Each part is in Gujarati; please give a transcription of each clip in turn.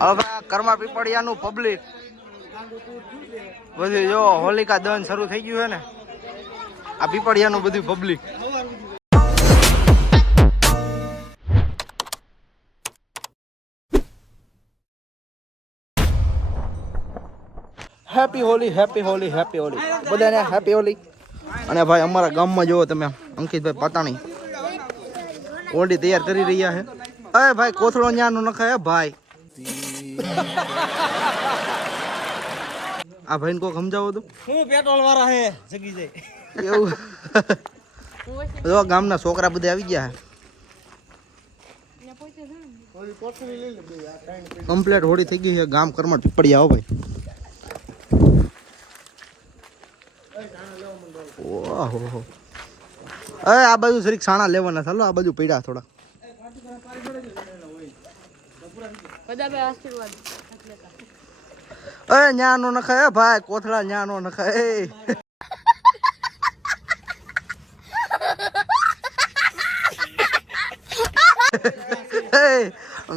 હવે કર્મા પીપળિયાનું પબ્લિક બધું જો હોલિકા દહન શરૂ થઈ ગયું છે ને, આ પીપળિયાનું બધું public. Happy Holi, happy Holi, happy Holi બધાને, હેપી હોલી. અને ભાઈ અમારા ગામમાં જોવો તમે, અંકિતભાઈ પાતાણી ઓડી તૈયાર કરી રહ્યા છે. અરે ભાઈ કોથળો ન્યાનો નખાય ભાઈ. આ ભાઈને કોક સમજાવો તો, હું પેટ્રોલ વાળા હે જગી જાય એવું. જો ગામના છોકરા બધા આવી ગયા છે, કમ્પ્લેટ હોળી થઈ ગઈ છે. ગામ કર્મા પીપળિયા હો ભાઈ. ઓહો, અરે આ બાજુ જરીક સાણા લેવાના, ચાલો આ બાજુ પડ્યા થોડા. અરે ન્યા નો નખાય ભાઈ, કોથળા ન્યા નો નખાય.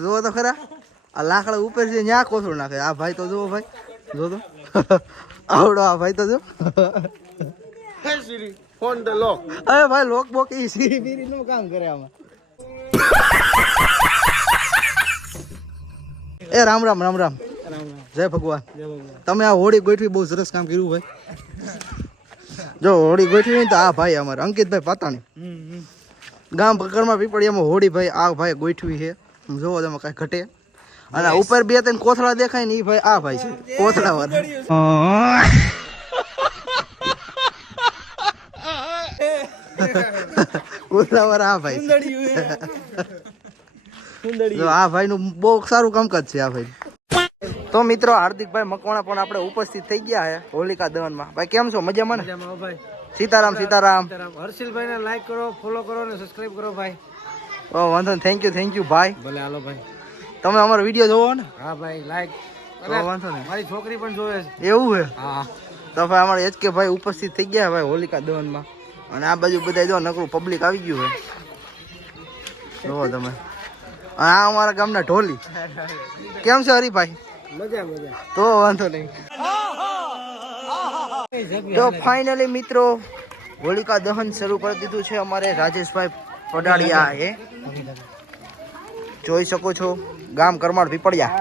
જોવો તો ખરા, આ લાકડા ઉપર છે ન્યા કોથળું નાખે. આ ભાઈ તો જોવો ભાઈ, જો તો આવડો આ ભાઈ તો જો. ફોન ધ લોક. અરે ભાઈ લોક બોક ઈ સીરી બીરી નું કામ કરે આમાં. એ રામ રામ રામ રામ, જય ભગવાન. તમે આ હોળી ગોઠવી બહુ સરસ કામ કર્યું ભાઈ. જો હોળી ગોઠવી તો આ ભાઈ અમારે અંકિતભાઈ પાતાણી ગામ કર્મા પીપળિયામાં હોળી ભાઈ આ ભાઈ ગોઠવી છે. જોવો તમે કઈ ઘટે. અને ઉપર બે ત્રણ કોથળા દેખાય ને એ ભાઈ આ ભાઈ છે કોથળા વાળા. કોથળા વાળા આ ભાઈ. આ ભાઈ નું બહુ સારું કામકાજ છે આ ભાઈ. તો મિત્રો હાર્દિકભાઈ મકવાણા પણ આપણે ઉપસ્થિત થઈ ગયા છે હોલિકા દહનમાં. ભાઈ કેમ છો, મજામાં ને? ભાઈ સીતારામ સીતારામ. હર્ષિલભાઈ ને લાઈક કરો, ફોલો કરો ને સબસ્ક્રાઇબ કરો ભાઈ. ઓ વાંધો નહીં, થેન્ક યુ ભાઈ. ભલે હાલો ભાઈ. તમે અમારો વિડીયો જોવો ને? હા ભાઈ લાઈક. તો વાંધો નહીં, મારી છોકરી પણ જોવે છે. એવું છે? હા. તો ભાઈ અમારે HK ભાઈ ઉપસ્થિત થઈ ગયા ભાઈ હોલિકા દહનમાં. અને આ બાજુ બધા જો નકરું પબ્લિક આવી ગયું છે, જોવો તમે. આ અમારા ગામના ઢોલી. કેમ છે હરીભાઈ? મજા મજા. તો વાંધો નહીં. તો ફાઇનલી મિત્રો હોલિકા દહન શરૂ કરી દીધું છે અમારે રાજેશભાઈ પડાડિયા એ. જોઈ શકો છો ગામ કરમાળ પીપળિયા.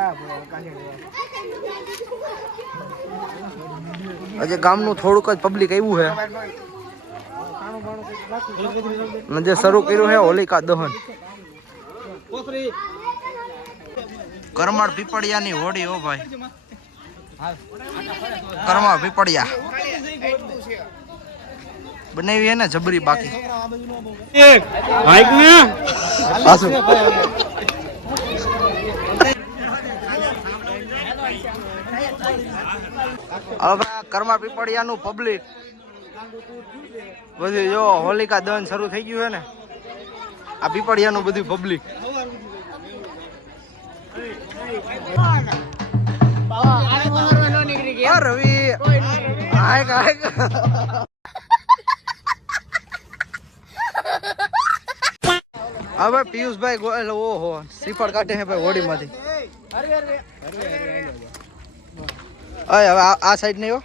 હજી ગામનું થોડુંક જ પબ્લિક આવ્યું છે અને જે શરૂ કર્યું છે હોલિકા દહન. કરમાળ પીપળિયાની હોળી હો ભાઈ, કરમાળ પીપળિયા બનાવી હે ને જબરી. બાકી પાછું હવે કરમાળ પીપળિયાનું પબ્લિક બધું જો હોલિકા દહન શરૂ થઈ ગયું છે ને, આ પીપળિયાનું બધું પબ્લિક. રવિ હવે પિયુષભાઈ ગોયલ ઓહો શ્રીફળ કાઢે છે ભાઈ હોડી માંથી. હવે આ સાઈડ નહીં હો.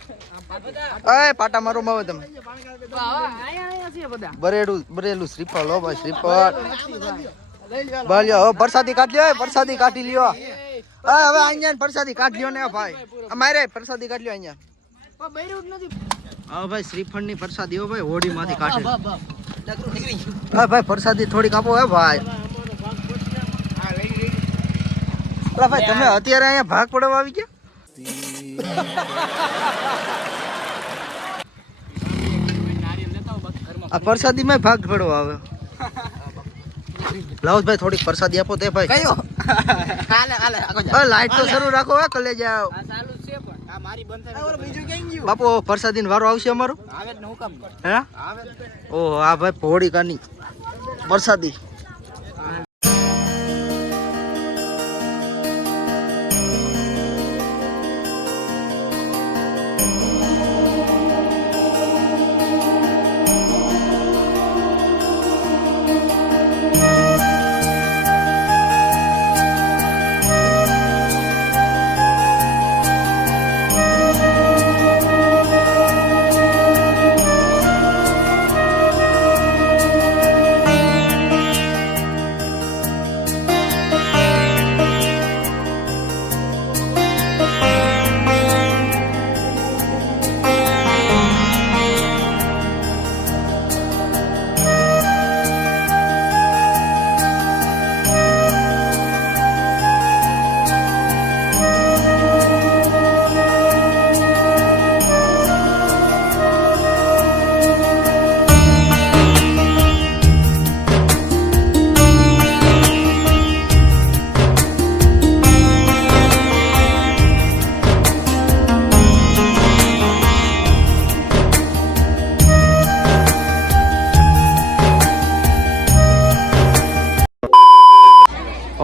પાટા મારો માં તમે બરેલું શ્રીફળ હો ભાઈ, શ્રીફળ ભલ્યો. હવે પ્રસાદી કાઢ લ્યો, પ્રસાદી કાઢી લ્યો. હવે અહીંયા પ્રસાદી કાઢ લ્યો ને ભાઈ, અમારે પ્રસાદી કાઢ લ્યો અહીંયા. હા ભાઈ શ્રીફળ ની પ્રસાદી હો ભાઈ હોડી માંથી કાઢે. હા ભાઈ પ્રસાદી થોડીક આપો હે ભાઈ. ભાઈ તમે અત્યારે અહીંયા ભાગ પડવા આવી ગયા? આ પ્રસાદી માં ભાગ પડવા આવે. લાઉસ ભાઈ થોડીક પ્રસાદી આપો તે ભાઈ. કયો લાઈટ તો શરૂ રાખો હે કલે જાવ. બાપુ પ્રસાદી વારો આવશે અમારો. હે ઓ હા ભાઈ હોળીકાની પ્રસાદી.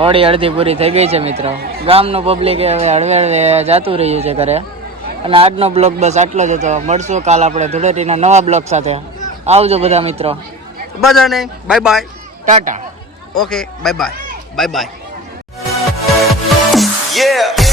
હોળી અડધી પૂરી થઈ ગઈ છે મિત્રો. ગામનું પબ્લિક હવે હળવે હળવે જતું રહ્યું છે ઘરે. અને આજનો બ્લોગ બસ આટલો જ હતો. મળશું કાલ આપણે ધૂળેટીના નવા બ્લોગ સાથે. આવજો બધા મિત્રો. બધાને bye bye, Tata. Okay bye bye, bye bye. Yeah.